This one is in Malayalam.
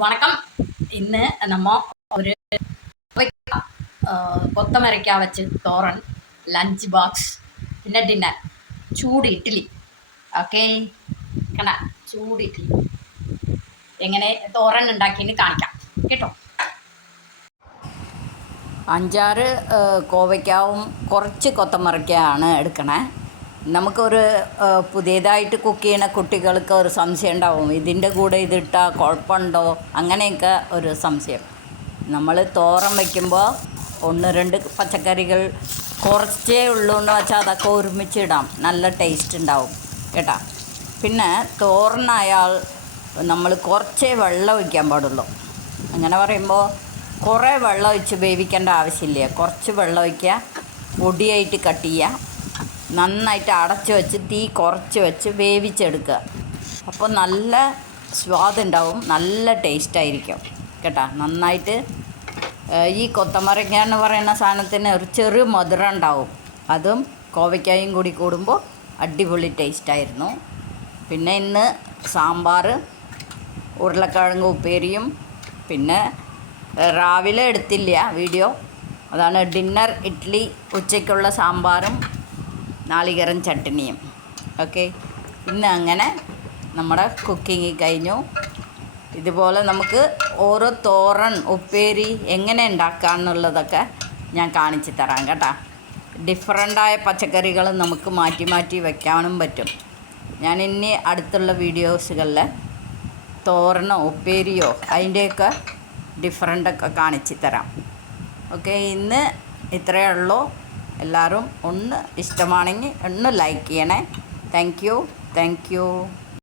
வணக்கம். ഇന്ന് നമ്മ ഒരു കൊത്തമരയ്ക്ക വെച്ച് തോരൻ, ലഞ്ച് ബോക്സ്, പിന്നെ ഡിന്നർ, ചൂട് ഇഡ്ഡലി. ഓക്കെ, കണ്ട ചൂട് ഇഡ്ഡലി എങ്ങനെ തോരൻ ഉണ്ടാക്കിയെന്ന് കാണിക്കാം കേട്ടോ. 5-6 കോവയ്ക്കാവും കുറച്ച് കൊത്തമരയ്ക്കയാണ് എടുക്കണേ. നമുക്കൊരു പുതിയതായിട്ട് കുക്ക് ചെയ്യുന്ന കുട്ടികൾക്ക് ഒരു സംശയം ഉണ്ടാവും, ഇതിൻ്റെ കൂടെ ഇതിട്ടാൽ കുഴപ്പമുണ്ടോ, അങ്ങനെയൊക്കെ ഒരു സംശയം. നമ്മൾ തോരൻ വയ്ക്കുമ്പോൾ 1-2 പച്ചക്കറികൾ കുറച്ചേ ഉള്ളൂ എന്ന് വെച്ചാൽ അതൊക്കെ ഒരുമിച്ചിടാം, നല്ല ടേസ്റ്റ് ഉണ്ടാവും കേട്ടോ. പിന്നെ തോരനായാൽ നമ്മൾ കുറച്ചേ വെള്ളം ഒഴിക്കാൻ പാടുള്ളൂ. അങ്ങനെ പറയുമ്പോൾ കുറേ വെള്ളം ഒഴിച്ച് വേവിക്കേണ്ട ആവശ്യമില്ല. കുറച്ച് വെള്ളം ഒഴിക്കുക, പൊടിയായിട്ട് കട്ട് ചെയ്യുക, നന്നായിട്ട് അടച്ച് വെച്ച് തീ കുറച്ച് വെച്ച് വേവിച്ചെടുക്കുക. അപ്പോൾ നല്ല സ്വാദുണ്ടാവും, നല്ല ടേസ്റ്റായിരിക്കും കേട്ടോ. നന്നായിട്ട് ഈ കൊത്തമരങ്ങ എന്ന് പറയുന്ന സാധനത്തിന് ഒരു ചെറു മധുരം ഉണ്ടാവും. അതും കോവയ്ക്കായും കൂടി കൂടുമ്പോൾ അടിപൊളി ടേസ്റ്റായിരുന്നു. പിന്നെ ഇന്ന് സാമ്പാർ, ഉരുളക്കിഴങ്ങ് ഉപ്പേരിയും, പിന്നെ രാവിലെ എടുത്തില്ല വീഡിയോ, അതാണ് ഡിന്നർ ഇഡ്ഡലി, ഉച്ചയ്ക്കുള്ള സാമ്പാറും നാളികേരം ചട്നിയും. ഓക്കെ, ഇന്ന് അങ്ങനെ നമ്മുടെ കുക്കിംഗ് കഴിഞ്ഞു. ഇതുപോലെ നമുക്ക് ഓരോ തോരൻ ഉപ്പേരി എങ്ങനെ ഉണ്ടാക്കാമെന്നുള്ളതൊക്കെ ഞാൻ കാണിച്ചു തരാം കേട്ടോ. ഡിഫറൻ്റായ പച്ചക്കറികൾ നമുക്ക് മാറ്റി മാറ്റി വയ്ക്കാനും പറ്റും. ഞാൻ ഇനി അടുത്തുള്ള വീഡിയോസുകളിൽ തോരനോ ഉപ്പേരിയോ അതിൻ്റെയൊക്കെ ഡിഫറൻ്റൊക്കെ കാണിച്ചു തരാം. ഓക്കെ, ഇന്ന് ഇത്രയേ ഉള്ളൂ. എല്ലാവരും ഒന്ന് ഇഷ്ടമാണെങ്കിൽ ഒന്ന് ലൈക്ക് ചെയ്യണേ. Thank you.